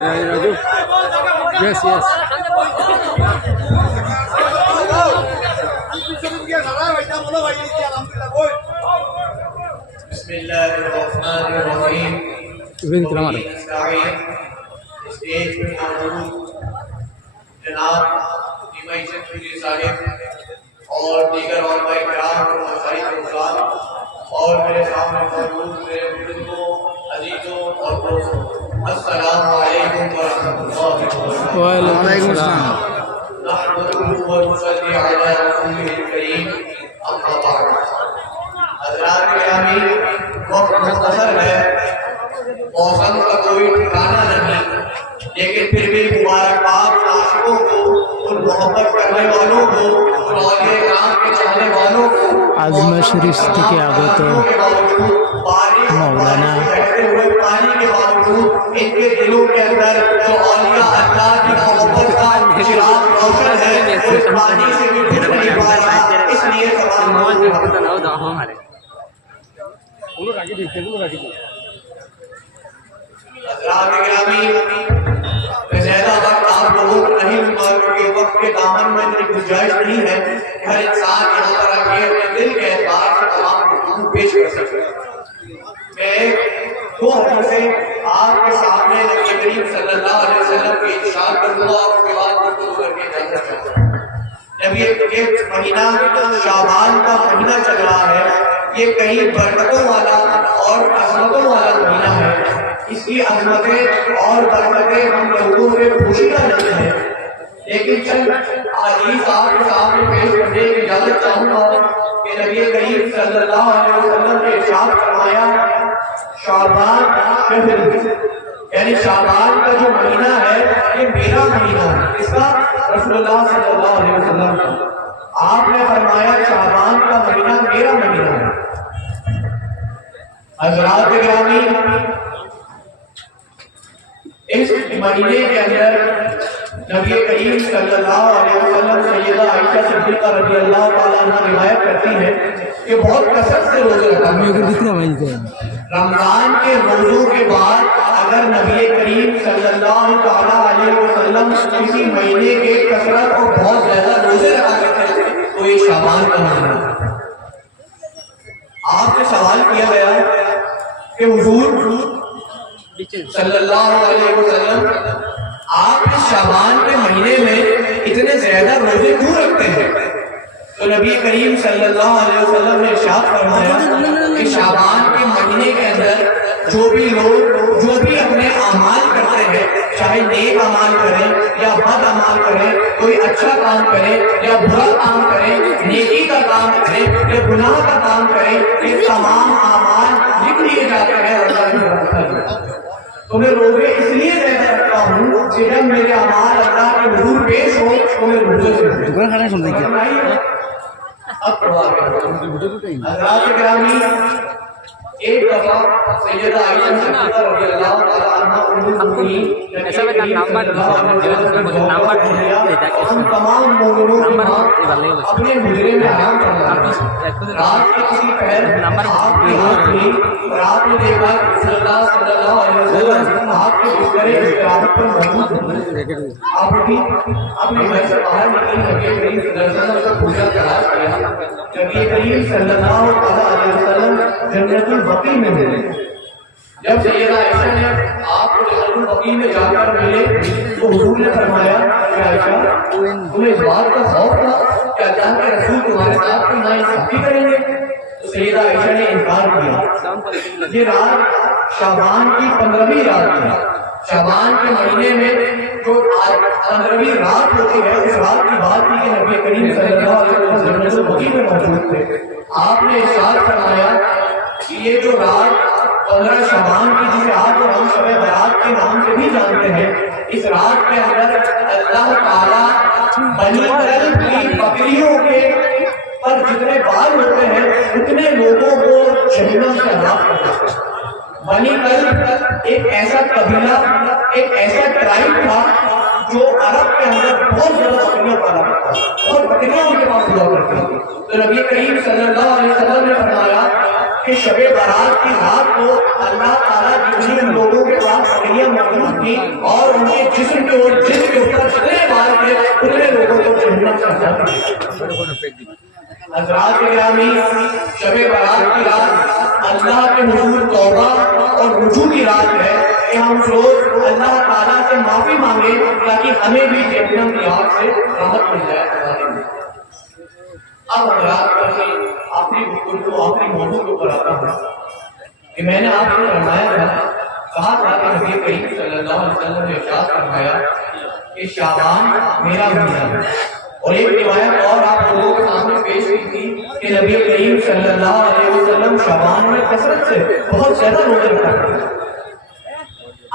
Raju. Yes, yes. बिस्मिल्लाहिर्रहमानिर्रहीम। Stage पे मौजूद जनाब ईमाई चंद्री साहिब और दीगर उलमाए किराम और मेरे सामने मौजूद मेरे बुजुर्गों, अजीजों और दोस्तों, अस्सलामु अलैकुम व रहमतुल्लाहि व बरकातहू। वालेकुम सलाम। नहमदुहु व नुसल्ली अला रसूलिल करीम, अम्मा बाद। हज़रात गिरामी, वक्त मुख्तसर है, मौसम का कोई ठिकाना नहीं, लेकिन फिर भी मुबारकबाद आशिकों को, उन मोहब्बत करने वालों को, उन औलिया किराम के चाहने वालों को आज़मा शरीफ থেকে আগত मौलाना पानी के बावजूद इनके दिलों के अंदर जो औलिया अल्लाह की मोहब्बत का चिराग रोशन है, वो इस पानी से भी बुझ नहीं पा रहा, इसलिए मैं ज़्यादा वक्त आप लोगों को नहीं लूंगा, क्योंकि वक्त के दामन में इतनी गुंजाइश नहीं है कि हर इंसान यहाँ पर आके अपने दिल के एतबार से तमाम गुफ्तगू पेश कर सके। मैं दो हदीसें आपके सामने नबी करीम सल्लल्लाहु अलैहि वसल्लम के इरशाद करूंगा और उसके बाद गुफ्तगू करके जाना चाहूंगा। नबी के महीना शाबान का महीना चल रहा है, ये कहीं बरकतों वाला और अज़मतों वाला महीना है। इसकी अज़मतें और बरकतें हम लोगों से पूछना नहीं है, लेकिन चल हदीस आपके सामने पेश करने की इजाजत चाहूंगा कि नबी करीम सल्लल्लाहु अलैहि वसल्लम ने इरशाद फरमाया, शाबान शहर, यानी शाबान का जो महीना है ये मेरा महीना है। इसका रसूलुल्लाह सल्लल्लाहु अलैहि वसल्लम आपने फरमाया शाबान का महीना मेरा महीना है। हज़रात गिरामी, इस महीने के अंदर नबी करीम सल्लल्लाहु अलैहि वसल्लम सैयदा आयशा सिद्दीक़ा रज़ियल्लाहु ताला अन्हा रिवायत करती है कि बहुत कसरत से रोजे रखा करते हैं। रमजान के रोजों के बाद अगर नबी करीम सल्लल्लाहु ताला अलैहि वसल्लम किसी महीने के कसरत और बहुत ज्यादा रोजे रखा करते थे तो ये शाबान का महीना है। आपसे सवाल किया गया कि हुजूर सल्लल्लाहु अलैहि वसल्लम आप इस शाबान के महीने में इतने ज्यादा रोजे क्यों रखते हैं? तो नबी करीम सल्लल्लाहु अलैहि वसल्लम ने इरशाद फरमाया कि शाबान के महीने के अंदर जो भी लोग जो भी अपने अमाल करते हैं, चाहे नेक अमाल करें या बद अमाल करें, कोई अच्छा काम करें या बुरा काम करें, नेकी का काम करें या गुनाह का काम करें, ये तमाम अमाल लिख लिए जाते हैं अल्लाह की तरफ से। तो मैं रोजे इसलिए ज्यादा रखता हूँ कि जब मेरे अमाल अल्लाह के हुजूर पेश हो तो मैं रोजे से अब हज़रात गिरामी, एक दफा सैयदा आयशा सिद्दीक़ा रज़ियल्लाहु ताला अन्हा हम तमाम मोमिनों की मां अपने हुजरे में आराम कर रहा था। रात के किसी पहर आपकी आंख खुली और आपने देखा कि सल्लल्लाहु अलैहि वसल्लम आपके बिस्तरे इस्तराहत पर मौजूद थे। आप भी अपने घर से बाहर निकली, नबी करीम सल्लल्लाहु अलैहि वसल्लम से पूजा तलाश किया। नबी करीम सल्लल्लाहु अलैहि वसल्लम जन्नतुल बकी में मिले। जब सैयदा आयशा ने आपको जन्नतुल बकी में जाकर मिले तो हुजूर ने फरमाया कि आयशा, तुम्हें इस बात का खौफ था कि अल्लाह के रसूल तुम्हारे साथ कोई नाइंसाफी करेंगे? तो सैयदा आयशा ने इनकार किया। ये रात शाबान की 15वीं रात थी। शाबान के महीने में जो 15वीं रात होती है, उस रात की बात थी कि नबी करीम सल्लल्लाहु अलैहि वसल्लम जन्नतुल बकी में मौजूद थे। आपने इरशाद फरमाया कि ये जो रात 15 शाबान की, जिसे आप और हम शब बारात के नाम से भी जानते हैं, इस रात के अंदर अल्लाह ताला बनी इस्राइल की बकरियों के पर जितने बाल होते हैं उतने लोगों को जहन्नम से आजाद कर देते हैं। बनी इस्राइल एक ऐसा कबीला, एक ऐसा ट्राइब था جو عرب کے اندر بہت زیادہ بکریاں پالا کرتا ہے اور بکریاں ان کے پاس ہوا کرتی تھی. تو نبی کریم صلی اللہ علیہ وسلم نے فرمایا کہ شب برات کی رات کو اللہ تعالیٰ جن لوگوں کے پاس بکریاں موجود تھی اور ان کے جسم کے اوپر جتنے بار تھے اتنے لوگوں کو جنت سے جاتی. حضرات گرامی، شب برات کی رات اللہ کے حضور توبہ اور رجوع کی رات ہے کہ ہم روز اللہ تعالیٰ سے معافی مانگے تاکہ ہمیں بھی جہنم کی آگ سے راحت مل جائے. اب حضرات آخری گفتگو آخری موضوع کے اوپر آتا ہوں کہ میں نے آپ کو فرمایا تھا، کہا تھا کہ نبی کریم صلی اللہ علیہ وسلم نے ارشاد فرمایا کہ شعبان میرا مہینہ ہے. اور ایک روایت اور آپ لوگوں کے سامنے پیش کی تھی کہ نبی کریم صلی اللہ علیہ وسلم شعبان میں کثرت سے بہت زیادہ روزے رکھا کرتے ہیں.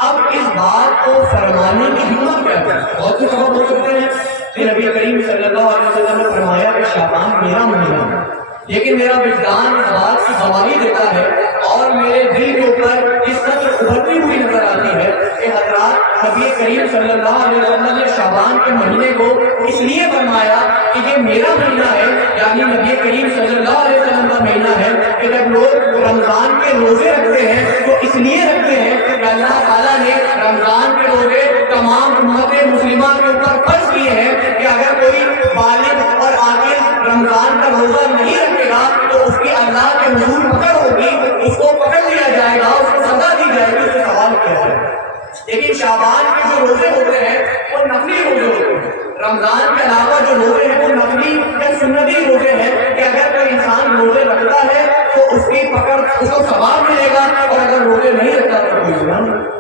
اب اس بات کو فرمانے کی ہمت کیا ہے؟ بہت سے سبب ہو سکتے ہیں کہ نبی کریم صلی اللہ علیہ وسلم نے فرمایا کہ شعبان میرا مہینہ ہے، لیکن میرا وجدان اس بات کی گواہی دیتا ہے اور میرے دل کے اوپر اس قدر ابھرتی ہوئی نظر آتی ہے کہ حضرات نبی کریم صلی اللہ علیہ وسلم نے شعبان کے مہینے کو اس لیے فرمایا کہ یہ میرا مہینہ ہے، یعنی نبی کریم صلی اللہ علیہ وسلم کا مہینہ ہے کہ جب لوگ رمضان کے روزے رکھتے ہیں تو اس لیے رکھتے ہیں کہ اللہ تعالیٰ نے رمضان کے روزے تمام امت مسلمہ کے اوپر فرض کیے ہیں کہ اگر کوئی بالغ اور عاقل رمضان کا روزہ نہیں رکھے گا تو اس کی اللہ کے حضور پکڑ ہوگی، اس کو پکڑ لیا جائے گا، اس کو سزا دی جائے گی، اس سے سوال کیا جائے گا. لیکن شعبان کے جو روزے ہوتے ہیں وہ نفلی روزے ہوتے ہیں. رمضان کے علاوہ جو روزے ہیں وہ نفلی یا سنتی روزے ہیں کہ اگر کوئی انسان روزے رکھتا ہے تو اس کی پکڑ اس کو ثواب ملے گا، اور اگر روزے نہیں رکھتا تو کوئی گناہ نہیں.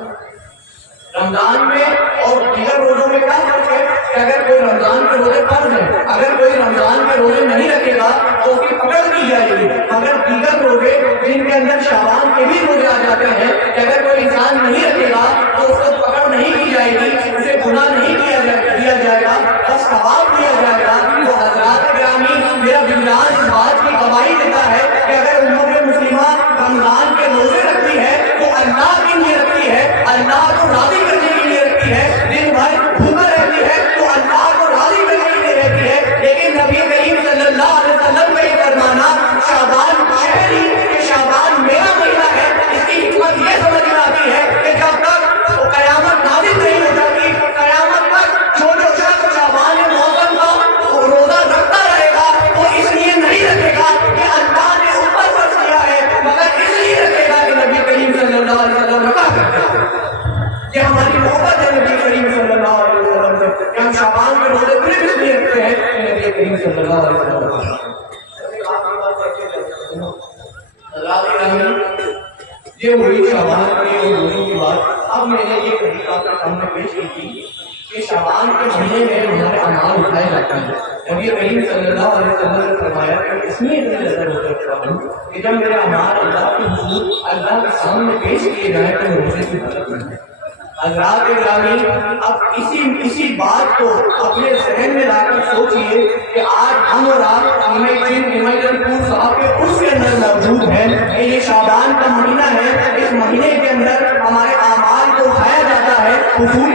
رمضان میں اور دیگر روزوں میں کیا فرق ہے کہ اگر کوئی رمضان کے روزے فرض ہیں، اگر کوئی رمضان کے روزے نہیں رکھے گا تو اس کی پکڑ کی جائے گی. اگر دیگر روزے جن کے اندر شعبان کے بھی روزے آ جاتے ہیں کہ اگر کوئی انسان نہیں رکھے گا تو اس کو پکڑ نہیں کی جائے گی، اسے گناہ نہیں دیا جائے گا، بس ثواب دیا جائے گا. تو حضرات گرامی، میرا وجدان اس بات کی گواہی دیتا ہے کہ اگر امت مسلمہ رمضان کے روزے رکھتی ہے تو اللہ کے لیے رکھتی ہے، اللہ کو راضی کرنے کے لیے رکھتی ہے. دن بھر بھوکا رہتی ہے تو اللہ کو راضی کرنے کے لیے رہتی ہے. لیکن نبی کریم صلی اللہ علیہ وسلم کا یہ فرمانا شعبان شہری کہ شعبان میرا مہینہ ہے، اس کی حکمت یہ سمجھ میں آتی ہے کہ جب تک قیامت نازل نہیں ہو جاتی، قیامت تک جو شخص شعبان موسم کا روزہ رکھتا رہے گا وہ اس لیے نہیں رکھے گا کہ اللہ نے اوپر فرض کیا ہے، مگر اس لیے رکھے گا کہ نبی کریم صلی اللہ علیہ وسلم رکھا کرتے ہیں. یہ ہماری محبت ہے نبی کریم صلی اللہ علیہ وسلم سے کہ ہم شعبان کے روزے صرف اس لیے رکھتے ہیں کہ نبی کریم صلی اللہ علیہ وسلم. یہ ہوئی شعبان کے روزوں کی بات. اب میں نے یہ حدیث آپ کے سامنے پیش کی تھی کہ شعبان کے مہینے میں ہمارے اعمال اٹھائے جاتے ہیں. نبی کریم صلی اللہ علیہ وسلم نے فرمایا کہ اس میں اتنی نظر ہوتا ہے کہ جب میرے اعمال اللہ کے حضور اللہ کے سامنے پیش کیے جائیں تو روزے کی برکت ہے. حضرات گرامی، اب اسی بات کو اپنے ذہن میں لا کر سوچئے کہ آج ہم اور آپ امیجن پور صاحب کے اس کے اندر موجود ہیں کہ یہ شعبان کا مہینہ ہے. اس مہینے کے اندر ہمارے اعمال کو اٹھایا جاتا ہے، حضور